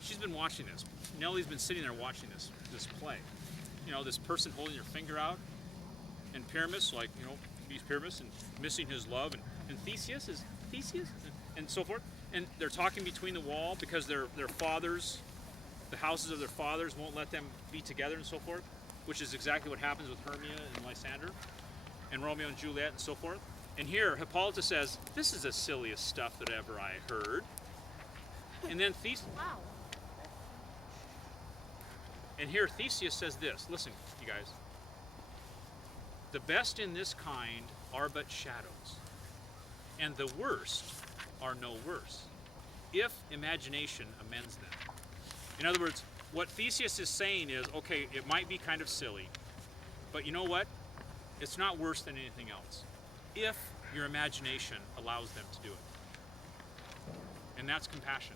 she's been watching this. Nellie's been sitting there watching this play. You know, this person holding their finger out, and Pyramus, like, you know, he's Pyramus and missing his love, and Theseus is Theseus, and so forth. And they're talking between the wall because their fathers, the houses of their fathers won't let them be together and so forth, which is exactly what happens with Hermia and Lysander, and Romeo and Juliet and so forth. And here, Hippolyta says, this is the silliest stuff that ever I heard. And then Wow. and here Theseus says this. Listen, you guys. The best in this kind are but shadows, and the worst are no worse, if imagination amends them. In other words, what Theseus is saying is, okay, it might be kind of silly, but you know what? It's not worse than anything else, if your imagination allows them to do it. And that's compassion.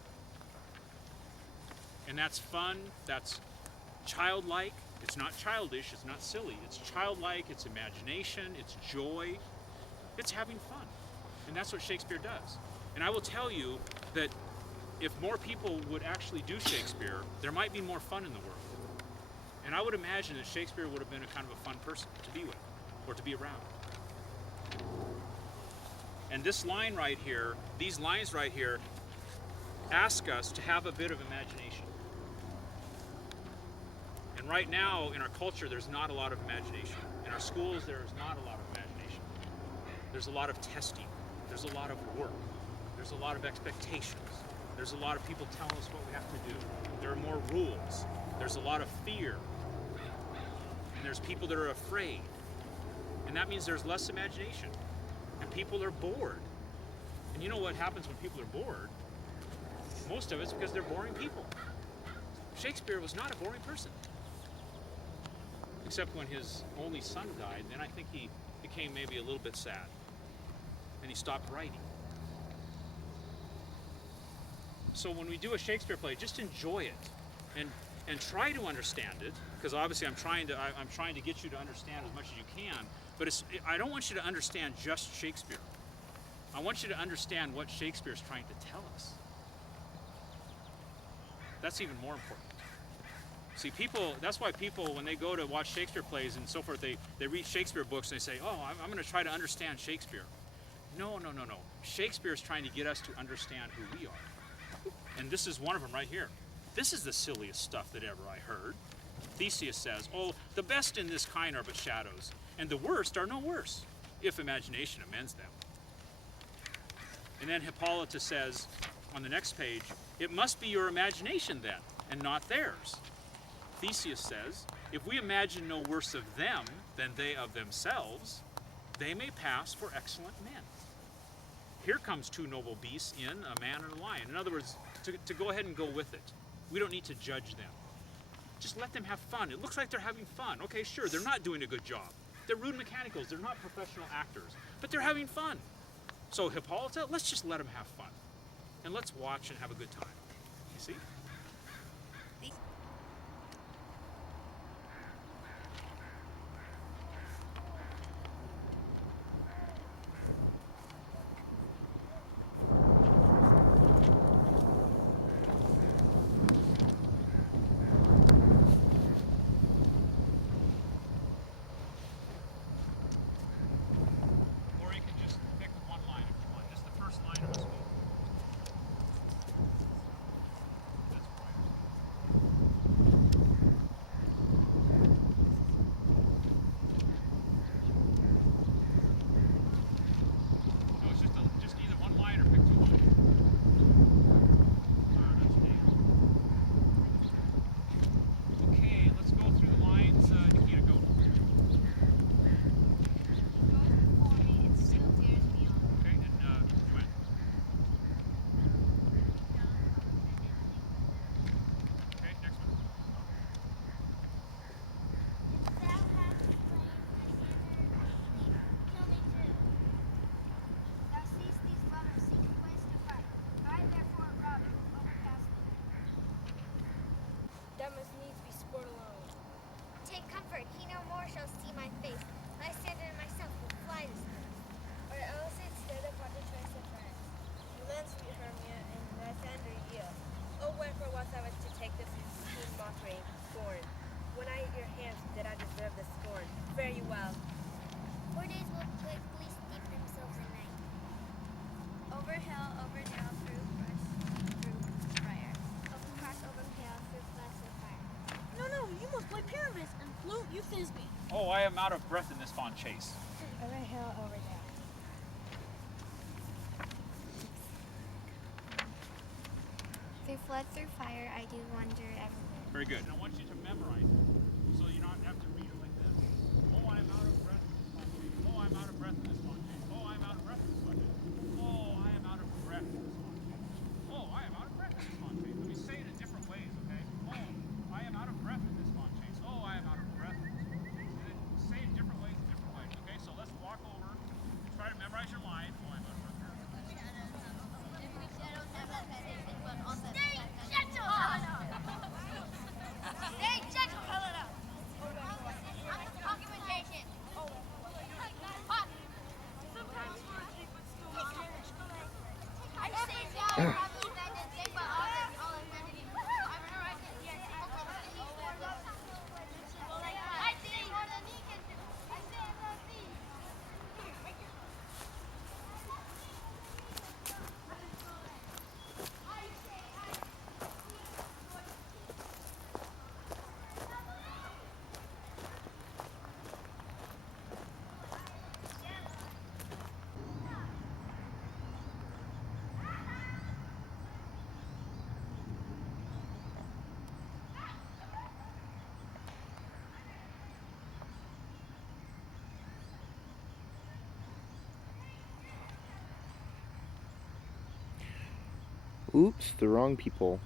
And that's fun, that's childlike. It's not childish, it's not silly. It's childlike, it's imagination, it's joy. It's having fun. And that's what Shakespeare does. And I will tell you that if more people would actually do Shakespeare, there might be more fun in the world. And I would imagine that Shakespeare would have been a kind of a fun person to be with or to be around. And this line right here, these lines right here, ask us to have a bit of imagination. And right now in our culture, there's not a lot of imagination. In our schools, there's not a lot of imagination. There's a lot of testing. There's a lot of work. There's a lot of expectations. There's a lot of people telling us what we have to do. There are more rules. There's a lot of fear. And there's people that are afraid. And that means there's less imagination. And people are bored. And you know what happens when people are bored? Most of it's because they're boring people. Shakespeare was not a boring person. Except when his only son died, then I think he became maybe a little bit sad. And he stopped writing. So when we do a Shakespeare play, just enjoy it and try to understand it, because obviously I'm trying to get you to understand as much as you can, but I don't want you to understand just Shakespeare. I want you to understand what Shakespeare's trying to tell us. That's even more important. See, that's why people, when they go to watch Shakespeare plays and so forth, they read Shakespeare books and they say, oh, I'm going to try to understand Shakespeare. No. Shakespeare's trying to get us to understand who we are. And this is one of them right here. This is the silliest stuff that ever I heard. Theseus says, oh, the best in this kind are but shadows, and the worst are no worse, if imagination amends them. And then Hippolyta says, on the next page, it must be your imagination then, and not theirs. Theseus says, if we imagine no worse of them than they of themselves, they may pass for excellent men. Here comes two noble beasts in, a man and a lion. In other words, to go ahead and go with it. We don't need to judge them. Just let them have fun. It looks like they're having fun. Okay, sure, they're not doing a good job. They're rude mechanicals. They're not professional actors. But they're having fun. So Hippolyta, let's just let them have fun. And let's watch and have a good time. You see? Or you can just pick one line if you want. Just the first line of a speech. That's right. No, it's just either one line or pick two lines. Okay, let's go through the lines. Nikita, go. Goes before me, it still dares me on. Okay, and Joanne. Okay, next one. If thou hast slain my sinner, kill me too. Thou seest these lovers seek a place to fight. I therefore rob them, overcast them. Thou must needs be sport alone. Take comfort, he no more shall see my face. Lysander and myself will fly this place. Or else instead upon the choice of friends. You lend sweet Hermia, and Lysander yield. Oh, wherefore was I to take this keen mockery, scorn? When I at your hands did I deserve this scorn? Fare you well. 4 days will quickly steep themselves in night. Over hill, over dale, through brush, through briar. Over cross, over pale, through flash of fire. No, you must play Pyramus and flute Euthisbe. Oh, I am out of breath in this fond chase. Over hill, over dale. flood through fire, I do wander everywhere. Very good. And I want you to memorize it, so you don't have to read it like this. Oh, I'm out of breath in this spontaneous. Oh, I'm out of breath in this spontaneous. Oh, I'm out of breath in this spontaneous. Oh, I am out of breath in this spontaneous. Oh, I am out of breath in this spontaneous. Let me say it in different ways, okay? Oh, I am out of breath in this spontaneous. Oh, I am out of breath in this spontaneous. And then say it in different ways, okay? So let's walk over and try to memorize your line. Oh, I'm out of breath. Stay gentle, Helena. Documentation. I say down. Oops, the wrong people.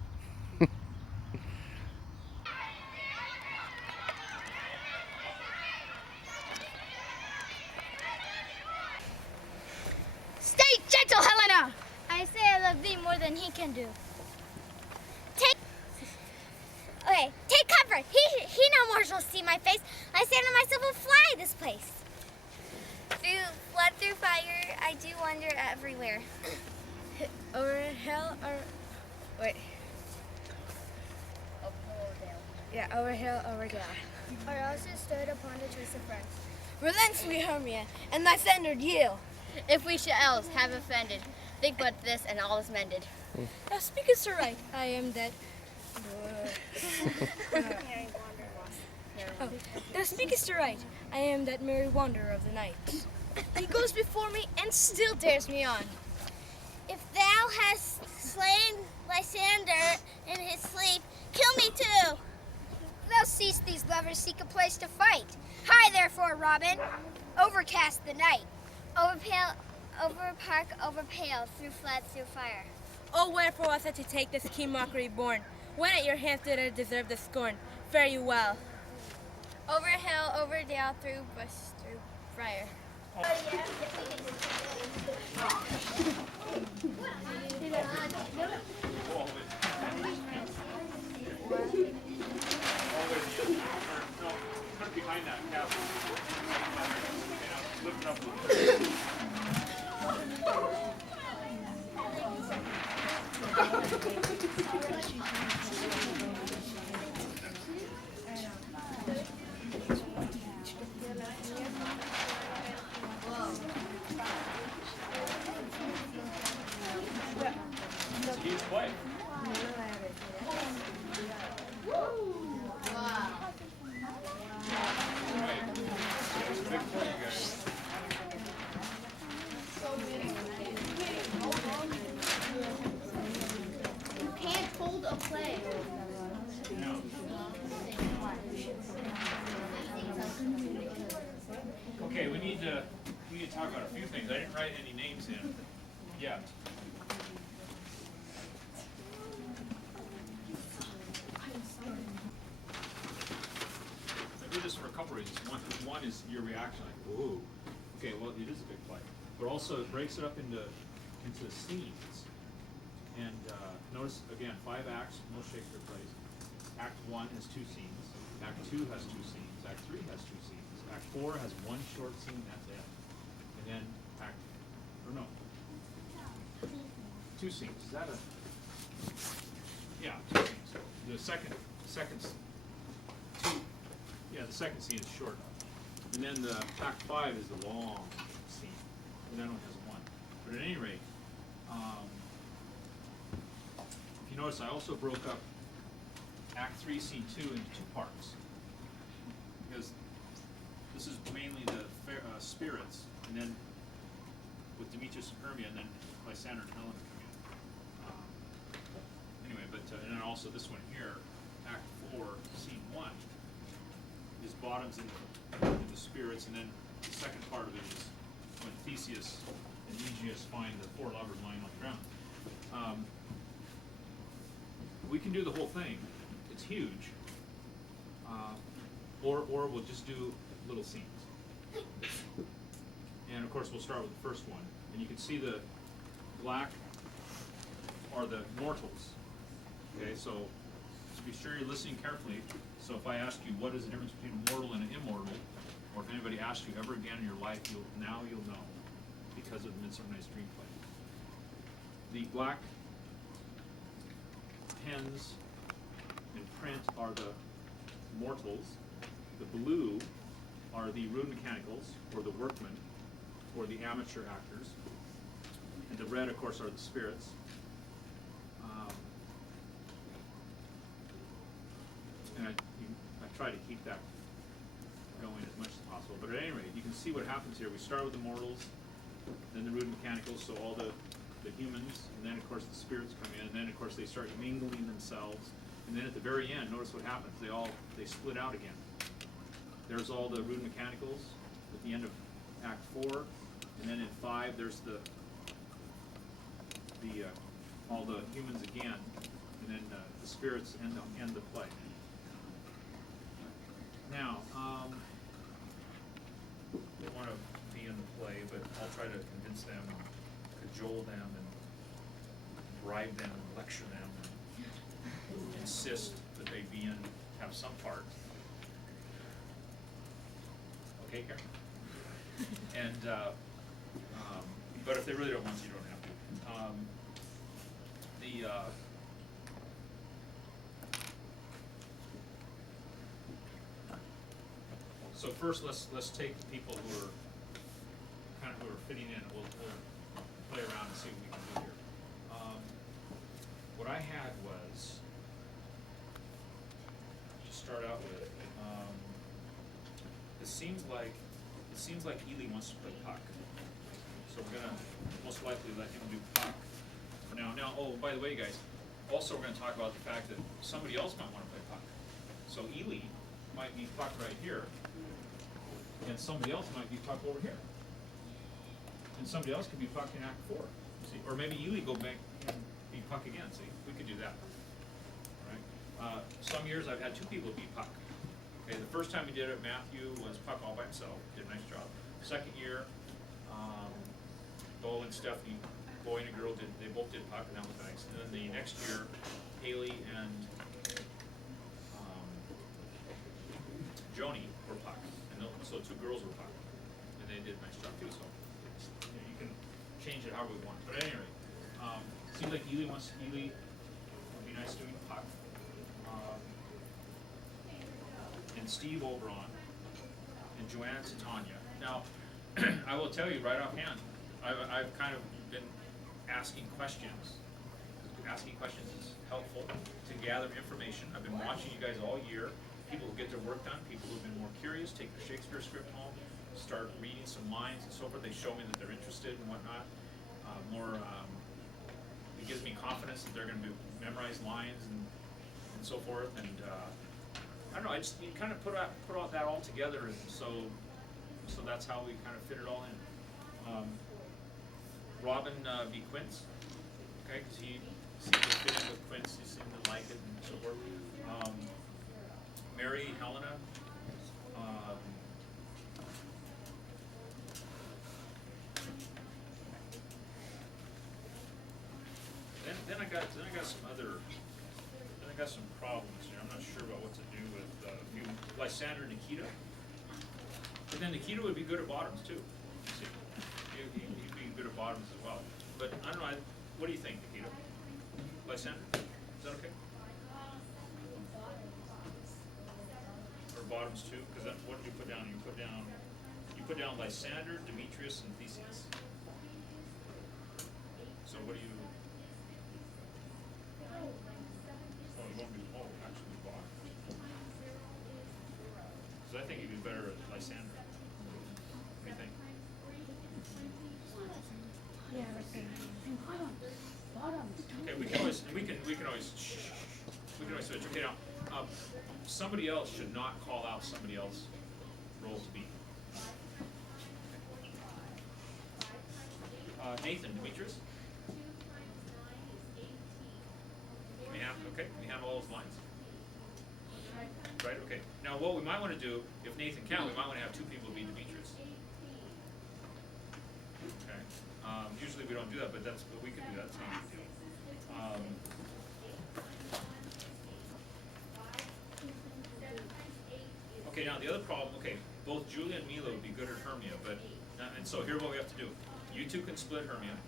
Stay gentle, Helena. I say I love thee more than he can do. Take comfort. He no more shall see my face. I stand on myself will fly this place. Flood through fire, I do wander everywhere. Over hill or wait. Over hill, over down. Or also stood upon the choice of friends. Relent, sweet Hermia, and thy standard yield. If we shall else have offended, think but this and all is mended. Thou speakest right. I am dead. Thou speakest right. I am that merry wanderer of the night. He goes before me and still dares me on. If thou hast slain Lysander in his sleep, kill me too. Thou seest these lovers seek a place to fight. Hie therefore, Robin, overcast the night. Over park, over pale, through flood, through fire. Oh, wherefore was I to take this keen mockery born? When at your hands did I deserve the scorn? Fare you well. Over hill, over dale, through bush, through briar. Behind that cap. Lift it up a little bit. Huge play. You can't hold a play. No. Okay, we need to talk about a few things. I didn't write any names in yet. I do this for a couple reasons. One is your reaction, like, whoa. Okay, well, it is a big play. But also it breaks it up into scenes. And notice, again, 5 acts, most Shakespeare plays. Act 1 has 2 scenes. Act 2 has 2 scenes. Act 3 has 2 scenes. Act 4 has 1 short scene, that's it. And then no. 2 scenes. Is that a... Yeah, 2 scenes. The second scene is short. And then the Act 5 is the long scene. And that one has 1. But at any rate, if you notice, I also broke up Act 3, Scene 2 into 2 parts. Because this is mainly the spirits, and then with Demetrius and Hermia, and then Lysander and Helena come in. Anyway, but and then also this one here, Act 4, Scene 1, is bottoms in the spirits, and then the second part of it is when Theseus and Aegeus find the four lovers lying on the ground. We can do the whole thing. It's huge. Or we'll just do little scenes. And of course we'll start with the first one. And you can see the black are the mortals. Okay, so be sure you're listening carefully. So if I ask you what is the difference between a mortal and an immortal, or if anybody asks you ever again in your life, you'll know because of the Midsummer Night's Dream play. The black pens in print are the mortals. The blue are the rude mechanicals, or the workmen, or the amateur actors. And the red, of course, are the spirits. And I try to keep that going as much as possible. But at any rate, you can see what happens here. We start with the mortals, then the rude mechanicals, so all the humans, and then of course the spirits come in, and then of course they start mingling themselves. And then at the very end, notice what happens. They split out again. There's all the rude mechanicals at the end of Act 4, and then in 5 there's all the humans again, and then the spirits end the play. Now, they want to be in the play, but I'll try to convince them, cajole them, and bribe them, and lecture them, and insist that they have some part. Okay, Karen? And but if they really don't want to, you don't have to. So first, let's take the people who are fitting in. We'll play around and see what we can do here. What I had was to start out with. It seems like Ely wants to play puck, so we're gonna most likely let him do puck for now. Now, oh, by the way, guys, also we're gonna talk about the fact that somebody else might want to play puck. So Ely might be puck right here, and somebody else might be puck over here, and somebody else could be puck in Act 4. See, or maybe Ely go back and be puck again. See, we could do that. All right. Some years I've had two people be puck. Okay, the first time we did it, Matthew was puck all by himself. Did a nice job. Second year, Bo and Stephanie, boy and a girl, they both did puck, and that was nice. And then the next year, Haley and Joni were puck, and so two girls were puck, and they did a nice job too. So you can change it however we want. But at any rate, seems like Ely would be nice doing puck. And Steve Oberon, and Joanne Titania. Now, I will tell you right offhand, I've kind of been asking questions. Asking questions is helpful to gather information. I've been watching you guys all year. People who get their work done, people who've been more curious, take their Shakespeare script home, start reading some lines and so forth. They show me that they're interested and whatnot. It gives me confidence that they're going to memorize lines and so forth. And I don't know. You kind of put all that all together, and so that's how we kind of fit it all in. Robin B. Quince, okay, because he seemed to fit in with Quince. He seemed to like it and so forth. Mary Helena. Then I got some problems here. I'm not sure about what to do with Lysander Nikita. But then Nikita would be good at bottoms too. See, he'd be good at bottoms as well. But I don't know. What do you think, Nikita? Lysander? Is that okay? Or bottoms too? Because what did you put down? You put down Lysander, Demetrius, and Theseus. So what do you? Actually bottom. So I think you'd be better at Lysander. What do you think? Yeah, bottoms. Okay, we can always somebody else should not call out somebody else's role to be. Nathan, Demetrius? Can we handle all those lines? Right, okay. Now what we might want to do, if Nathan can, we might want to have two people be Demetrius. Okay. Usually we don't do that, but we could do that, it's not a big deal. Okay, now the other problem, okay, both Julia and Mila would be good at Hermia, but, and so here's what we have to do. You two can split Hermia,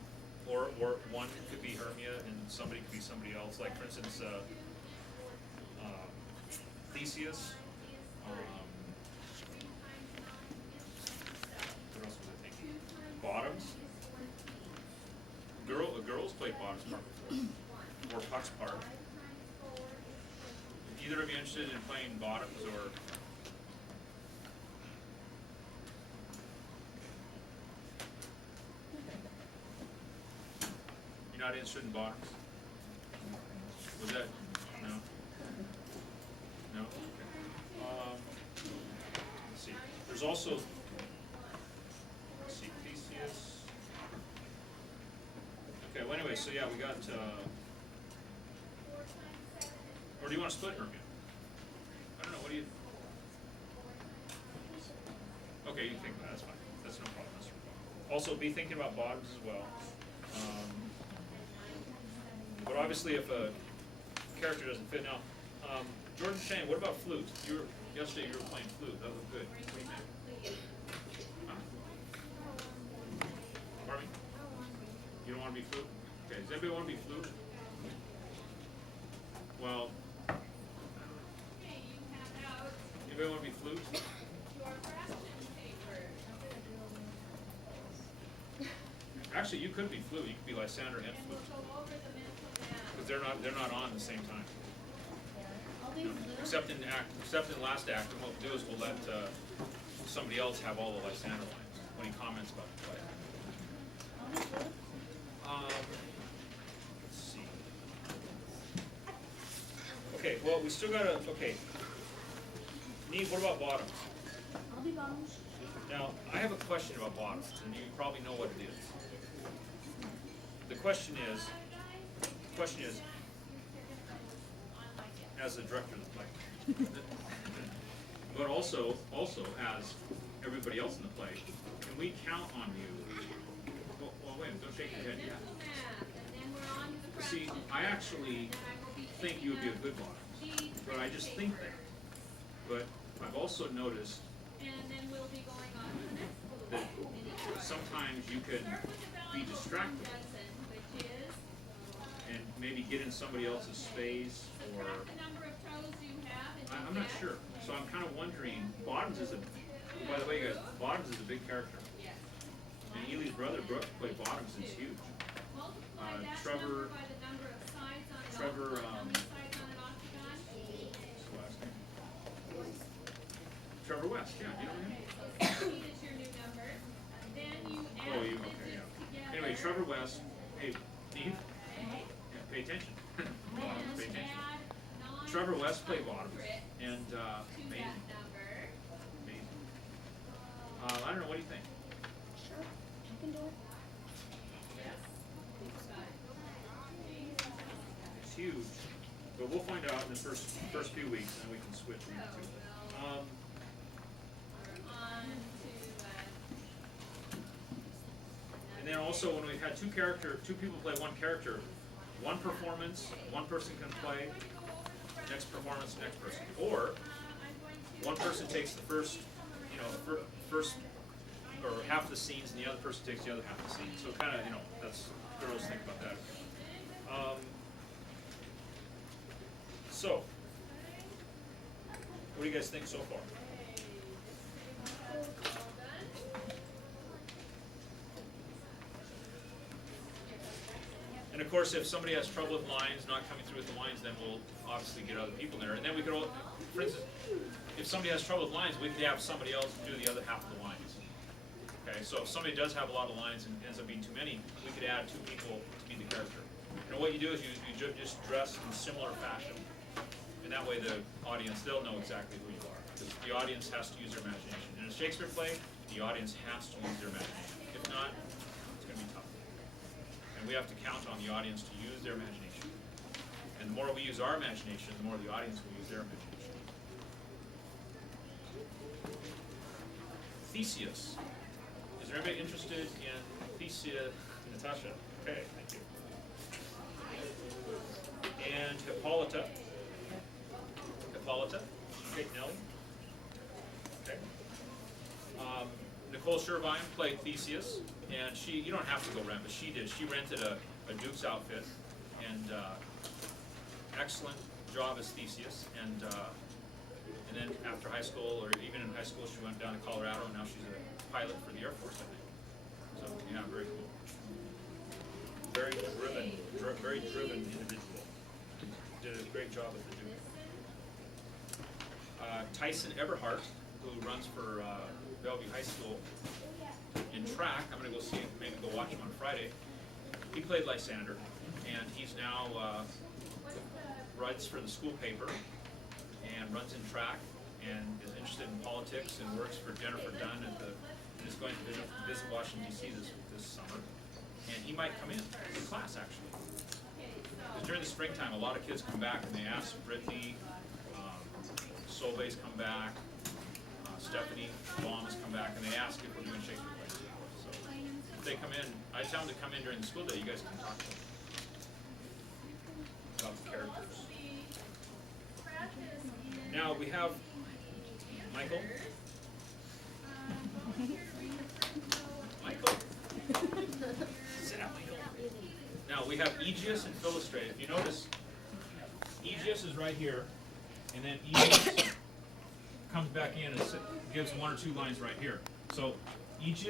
or one could be Hermia and somebody could be somebody else, like for instance, Theseus, what else was I thinking? Bottoms. A girl's played Bottoms part before, or Puck's part. Either of you interested in playing Bottoms or? You're not interested in Bottoms? Was that, no? No? Okay. Let's see. There's also, let's see, Theseus. Okay, well anyway, so yeah, we got, or do you want to split Hermia? I don't know, what do you? Okay, you think that's fine. That's no problem. That's no problem. Also, be thinking about Bottoms as well. But obviously, if a character doesn't fit, now, Jordan Shane, what about flute? Yesterday you were playing flute. That was good. What do you think? Huh? Pardon me? You don't want to be flute? Okay. Does anybody want to be flute? Well, anybody want to be flute? Actually, you could be flute. You could be Lysander and flute. Because they're not on at the same time. No. Except in last act, and what we'll do is we'll let somebody else have all the Lysander lines when he comments about the play. Let's see. Okay, well we still gotta, okay. Neve, what about Bottoms? I'll be Bottoms. Now, I have a question about Bottoms, and you probably know what it is. The question is, as the director of the play, but also as everybody else in the play, can we count on you? Well wait, don't shake your head yet. See, I actually think you would be a good Bottoms, but I just think that. But I've also noticed that sometimes you can be distracted and maybe get in somebody else's space, or I'm not sure. So I'm kind of wondering. Bottoms is by the way, guys, Bottoms is a big character. And Ely's brother Brooke played Bottoms, and it's huge. Trevor. Trevor West, yeah, you know him? Oh, you, okay, yeah. Anyway, Trevor West, hey, Steve, yeah, pay attention. Pay attention. Trevor West played Bottoms, and amazing. Amazing. I don't know, what do you think? Sure, I can do it. It's huge, but we'll find out in the first few weeks, and then we can switch one or two. And then also, when we've had two people play one character, one performance, one person can play, next performance, next person. Or one person takes the first, first or half the scenes, and the other person takes the other half of the scenes. So kind of, that's girls think about that. So, what do you guys think so far? And of course, if somebody has trouble with lines, not coming through with the lines, then we'll obviously get other people in there. And then we could, for instance, if somebody has trouble with lines, we could have somebody else do the other half of the lines. Okay, so if somebody does have a lot of lines and ends up being too many, we could add two people to be the character. And what you do is you just dress in similar fashion. And that way the audience, they'll know exactly who you are. Because the audience has to use their imagination. In a Shakespeare play, the audience has to use their imagination. If not, it's going to be tough. And we have to count on the audience to use their imagination. And the more we use our imagination, the more the audience will use their imagination. Theseus. Is there anybody interested in Theseus? Natasha. Okay, thank you. And Hippolyta. Hippolyta. Okay, Nellie. Okay. Nicole Shervine played Theseus, and you don't have to go rent, but she did. She rented a Duke's outfit, and excellent job as Theseus. And then after high school, or even in high school, she went down to Colorado, and now she's a pilot for the Air Force, I think. So, yeah, very cool. Very driven individual. Did a great job with the Duke. Tyson Eberhardt, who runs for Bellevue High School in track. I'm going to go see him, maybe go watch him on Friday. He played Lysander, and he's now writes for the school paper and runs in track and is interested in politics and works for Jennifer Dunn and is going to visit Washington, D.C. this summer. And he might come in class, actually. Because during the springtime, a lot of kids come back and they ask Brittany, Solveig's come back, Stephanie Baum has come back, and they ask if we're doing Shakespeare plays. So if they come in, I tell them to come in during the school day. You guys can talk to them about the characters. Now we have Michael. Michael. Sit down, Michael. Now we have Aegeus and Philostrate. If you notice, Aegeus is right here, and then Aegeus comes back in and gives one or two lines right here. So Aegeus